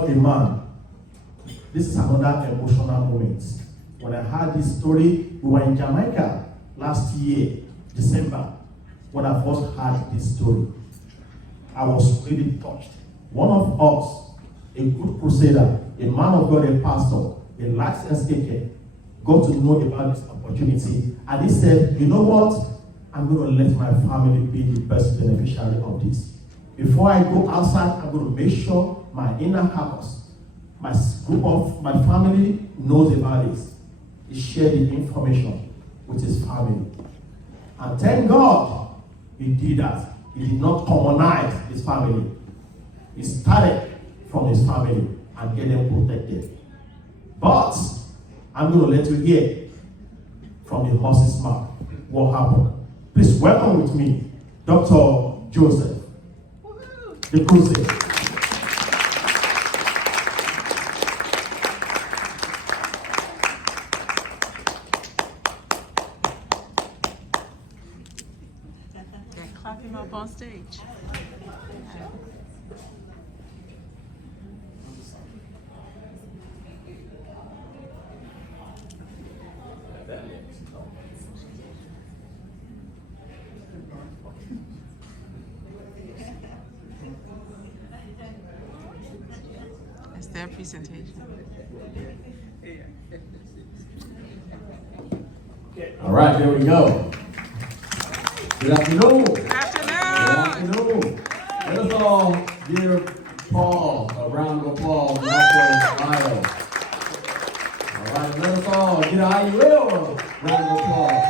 called a man. This is another emotional moment. When I heard this story, we were in Jamaica last year, December, when I first heard this story. I was really touched. One of us, a good crusader, a man of God, a pastor, a licensed agent, got to know about this opportunity, and he said, you know what? I'm going to let my family be the best beneficiary of this. Before I go outside, I'm going to make sure my inner house, my group of my family knows about this. He shared the information with his family. And thank God he did that. He did not commonize his family. He started from his family and get them protected. But I'm going to let you hear from the horse's mouth what happened. Please welcome with me Dr. Joseph, the crusade. Clap him up on stage. That's their presentation. All right, there we go. Good afternoon. Good afternoon. Good afternoon. Let us all give Paul a round of applause from Ohio. All right, let us all get an IUL a round of applause.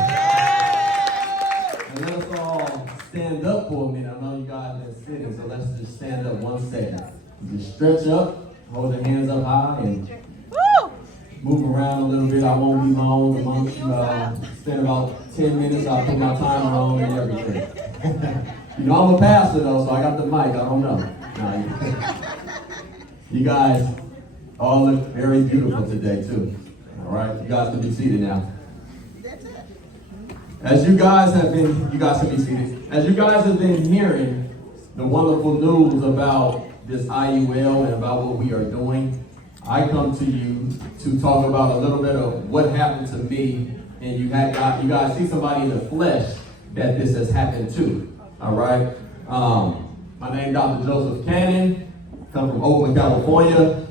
And let us all stand up for a minute. I know you guys have been sitting, so let's just stand up 1 second. Just stretch up, hold your hands up high, and move around a little bit. I won't be long. Spend about 10 minutes. I'll put my timer on and everything. You know, I'm a pastor though, so I got the mic. I don't know. You guys all look very beautiful today too. All right, you guys can be seated now. As you guys can be seated. As you guys have been hearing the wonderful news about this IUL and about what we are doing, I come to you to talk about a little bit of what happened to me, and you guys see somebody in the flesh that this has happened to. All right. My name is Dr. Joseph Cannon. Come from Oakland, California.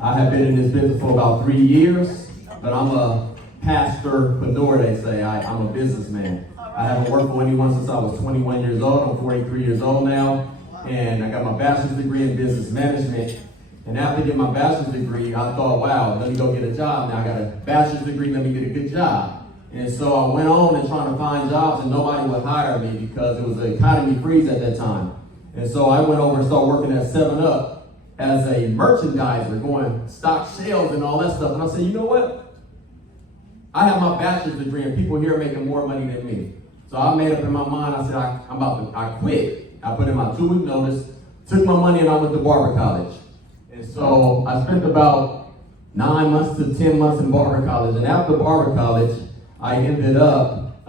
I have been in this business for about 3 years, but I'm a pastor-preneur, they say. I'm a businessman. I haven't worked for anyone since I was 21 years old. I'm 43 years old now, and I got my bachelor's degree in business management. And after getting my bachelor's degree, I thought, wow, let me go get a job now. I got a bachelor's degree, let me get a good job. And so I went on and trying to find jobs, and nobody would hire me because it was an economy freeze at that time. And so I went over and started working at 7-Up as a merchandiser, going stock shelves and all that stuff. And I said, you know what? I have my bachelor's degree, and people here are making more money than me. So I made up in my mind, I said, I quit. I put in my 2-week notice, took my money, and I went to barber college. And so I spent about 9 months to 10 months in barber college. And after barber college, I ended up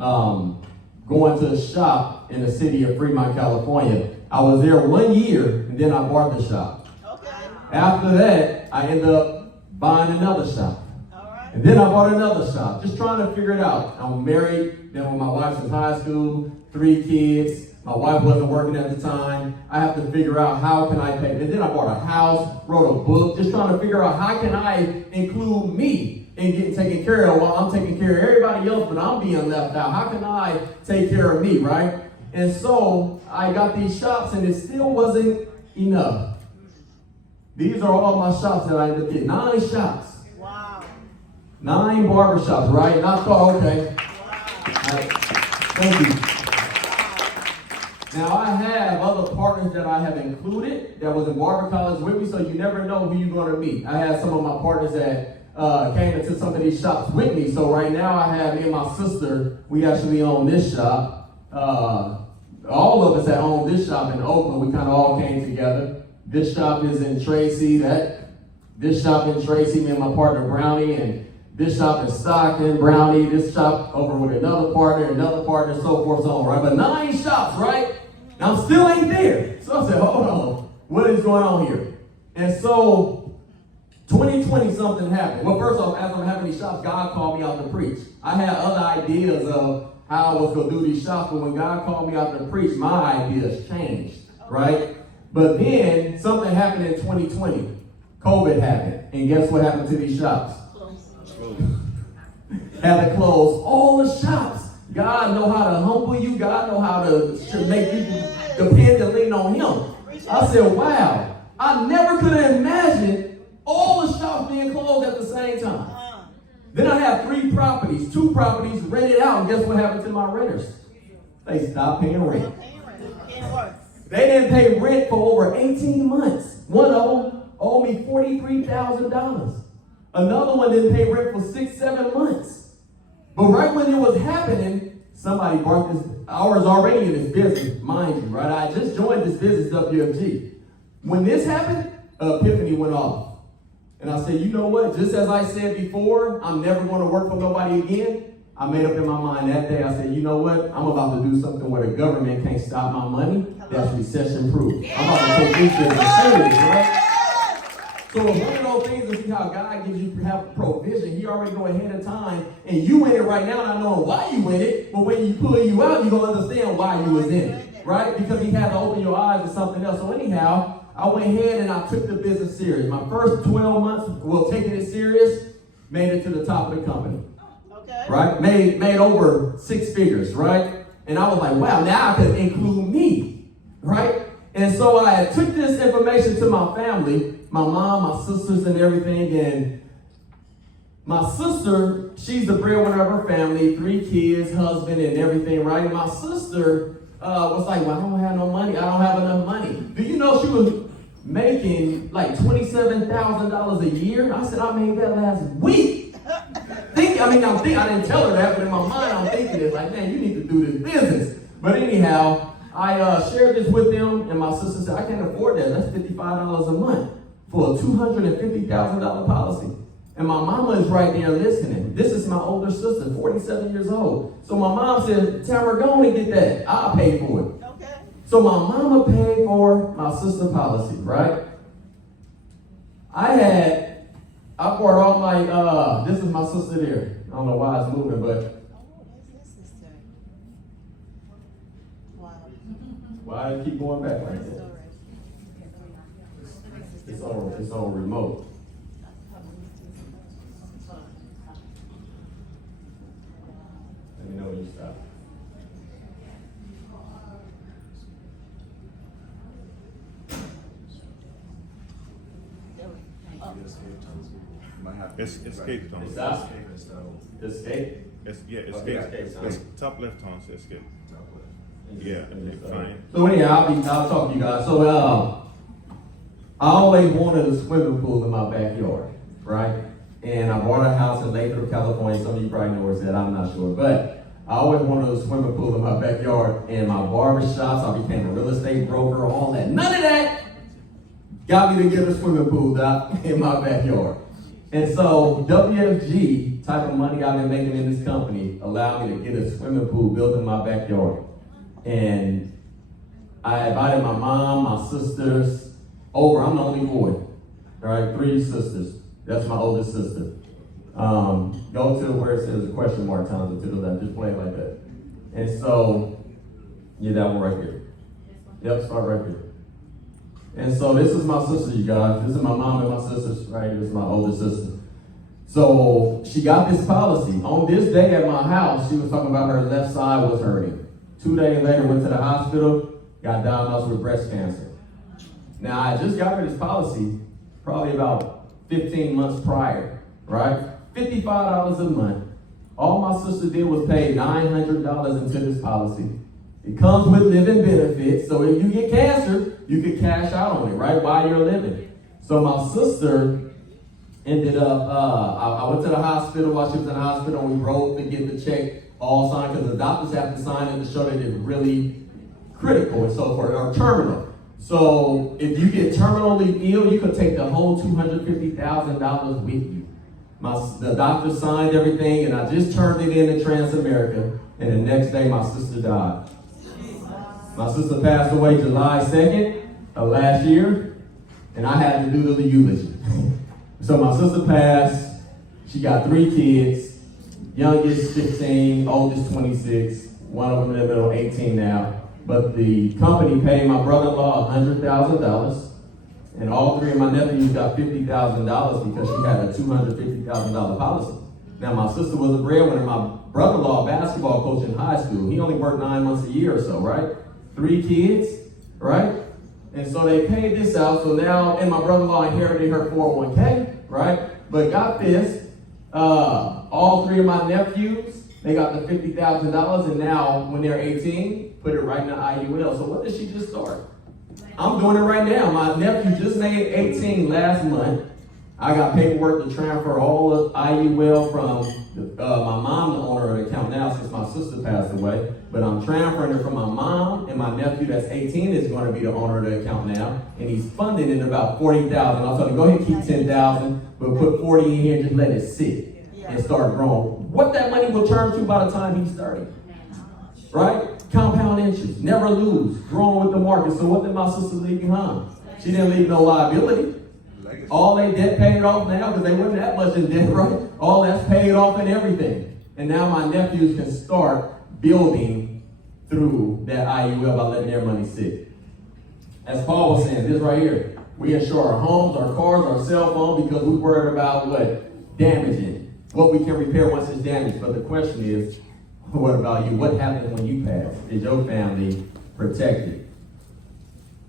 going to a shop in the city of Fremont, California. I was there 1 year, and then I bought the shop. Okay. After that, I ended up buying another shop. All right. And then I bought another shop, just trying to figure it out. I'm married, been with my wife since high school, 3 kids. My wife wasn't working at the time. I have to figure out how can I pay. And then I bought a house, wrote a book, just trying to figure out how can I include me in getting taken care of while I'm taking care of everybody else, but I'm being left out. How can I take care of me, right? And so I got these shops, and it still wasn't enough. These are all my shops that I ended up getting. 9 shops. Wow. 9 barber shops, right? And I thought, okay. Wow. Thank you. Now, I have other partners that I have included that was in barber college with me, so you never know who you're going to meet. I had some of my partners that came into some of these shops with me. So right now, I have me and my sister, we actually own this shop. All of us that own this shop in Oakland, we kind of all came together. This shop is in Tracy. This shop in Tracy, me and my partner Brownie, and this shop in Stockton, Brownie, this shop over with another partner, so forth, so on, right? But 9 shops, right? Now, I'm still ain't there. So I said, hold on, what is going on here? And so 2020 something happened. Well, first off, as I'm having these shops, God called me out to preach. I had other ideas of how I was going to do these shops, but when God called me out to preach, my ideas changed, right? But then something happened in 2020. COVID happened. And guess what happened to these shops? Had to close all the shops. God know how to humble you. God know how to make you depend and lean on him. I said, wow. I never could have imagined all the shops being closed at the same time. Then I have 3 properties, 2 properties rented out, and guess what happened to my renters? They stopped paying rent. They didn't pay rent for over 18 months. One of them owed me $43,000. Another one didn't pay rent for 6-7 months. But right when it was happening, somebody brought this. I was already in this business, mind you, right? I just joined this business, WFG. When this happened, epiphany went off. And I said, you know what? Just as I said before, I'm never going to work for nobody again. I made up in my mind that day. I said, you know what? I'm about to do something where the government can't stop my money. That's recession proof. I'm about to take this business serious, right? So it's one of those things to see how God gives you have provision. He already know ahead of time. And you in it right now, not knowing why you in it. But when you pull you out, you're going to understand why you was in it, right? Because he had to open your eyes to something else. So anyhow, I went ahead and I took the business serious. My first 12 months, taking it serious, made it to the top of the company. Okay. Right? Made over 6 figures, right? And I was like, wow, now I could include me, right? And so I took this information to my family, my mom, my sisters, and everything. And my sister, she's the breadwinner of her family, 3 kids, husband, and everything, right? And my sister was like, well, I don't have no money. I don't have enough money. Do you know she was making like $27,000 a year? I said, I made that last week. I didn't tell her that, but in my mind, I'm thinking it's like, man, you need to do this business. But anyhow, I shared this with them, and my sister said, I can't afford that. That's $55 a month for a $250,000 policy. And my mama is right there listening. This is my older sister, 47 years old. So my mom said, Tamara, go on and get that. I'll pay for it. Okay. So my mama paid for my sister's policy, right? I bought all my, this is my sister there. I don't know why it's moving, but. Why does it keep going back like that? It's on remote. Let me know when you stop. Escape tone. Escape? Escape. Top left tone says escape. Yeah, fine. So anyhow, I'll talk to you guys. So I always wanted a swimming pool in my backyard, right? And I bought a house in Lathrop, California. Some of you probably know where it's at. I'm not sure, but I always wanted a swimming pool in my backyard. And my barber shops, I became a real estate broker, all that. None of that got me to get a swimming pool in my backyard. And so WFG, type of money I've been making in this company, allowed me to get a swimming pool built in my backyard. And I invited my mom, my sisters over. I'm the only boy, all right? 3 sisters. That's my oldest sister. Go to where it says a question mark times to the left. Just play it like that. And so, yeah, that one right here. Yep, start right here. And so this is my sister, you guys. This is my mom and my sisters, right? This is my oldest sister. So she got this policy. On this day at my house, she was talking about her left side was hurting. 2 days later, went to the hospital, got diagnosed with breast cancer. Now, I just got her this policy probably about 15 months prior, right? $55 a month. All my sister did was pay $900 into this policy. It comes with living benefits, so if you get cancer, you can cash out on it, right, while you're living. So my sister ended up, I went to the hospital while she was in the hospital, and we rode to get the check all signed, because the doctors have to sign it to show that it's really critical and so forth, or terminal. So if you get terminally ill, you could take the whole $250,000 with you. The doctor signed everything, and I just turned it in to Transamerica, and the next day my sister died. My sister passed away July 2nd of last year, and I had to do the eulogy. So my sister passed. She got 3 kids. Youngest 15, oldest 26. One of them in the middle, 18 now. But the company paid my brother-in-law $100,000, and all 3 of my nephews got $50,000 because she had a $250,000 policy. Now my sister was a breadwinner. My brother-in-law, basketball coach in high school. He only worked 9 months a year or so, right? 3 kids, right? And so they paid this out. So now, and my brother-in-law inherited her 401k, right? But got this, all 3 of my nephews, they got the $50,000, and now when they're 18, put it right in the IUL. So what did she just start? I'm doing it right now. My nephew just made 18 last month. I got paperwork to transfer all of IUL from my mom, the owner of the account now, since my sister passed away. But I'm transferring it from my mom, and my nephew that's 18 is going to be the owner of the account now. And he's funding it about $40,000. I told him, go ahead and keep $10,000, but put 40 in here and just let it sit and start growing. What that money will turn to by the time he's 30. Right? Compound interest, never lose, growing with the market. So what did my sister leave behind? She didn't leave no liability. All they debt paid off now, because they weren't that much in debt, right? All that's paid off and everything. And now my nephews can start building through that IUL by letting their money sit. As Paul was saying, this right here, we insure our homes, our cars, our cell phone, because we're worried about what? Damaging. What we can repair once it's damaged. But the question is, what about you? What happens when you pass? Is your family protected?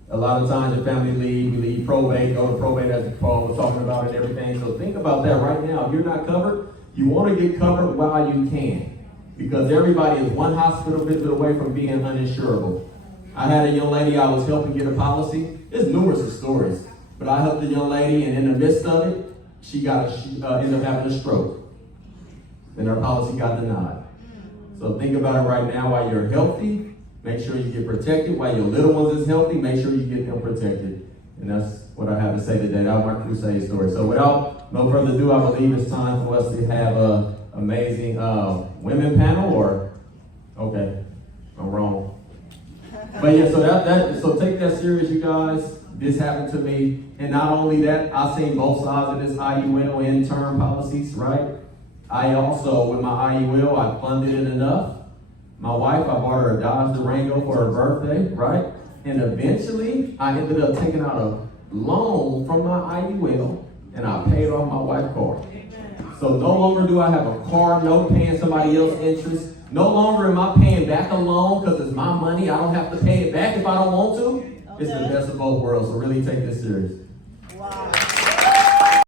A lot of times your family leave, we leave probate, go to probate as Paul was talking about and everything. So think about that right now. If you're not covered, you want to get covered while you can. Because everybody is one hospital visit away from being uninsurable. I had a young lady I was helping get a policy. There's numerous stories. But I helped a young lady, and in the midst of it, she ended up having a stroke. And her policy got denied. So think about it right now while you're healthy. Make sure you get protected. While your little ones is healthy, make sure you get them protected. And that's what I have to say today. That was my crusade story. So without no further ado, I believe it's time for us to have an amazing women panel, or, okay, I'm wrong. But yeah, so take that serious, you guys. This happened to me. And not only that, I've seen both sides of this IUL and term policies, right? I also, with my IUL, I funded it enough. My wife, I bought her a Dodge Durango for her birthday, right? And eventually, I ended up taking out a loan from my IUL, and I paid off my wife's car. So no longer do I have a car note paying somebody else's interest. No longer am I paying back a loan because it's my money. I don't have to pay it back if I don't want to. It's the best of both worlds, so really take this serious. Wow.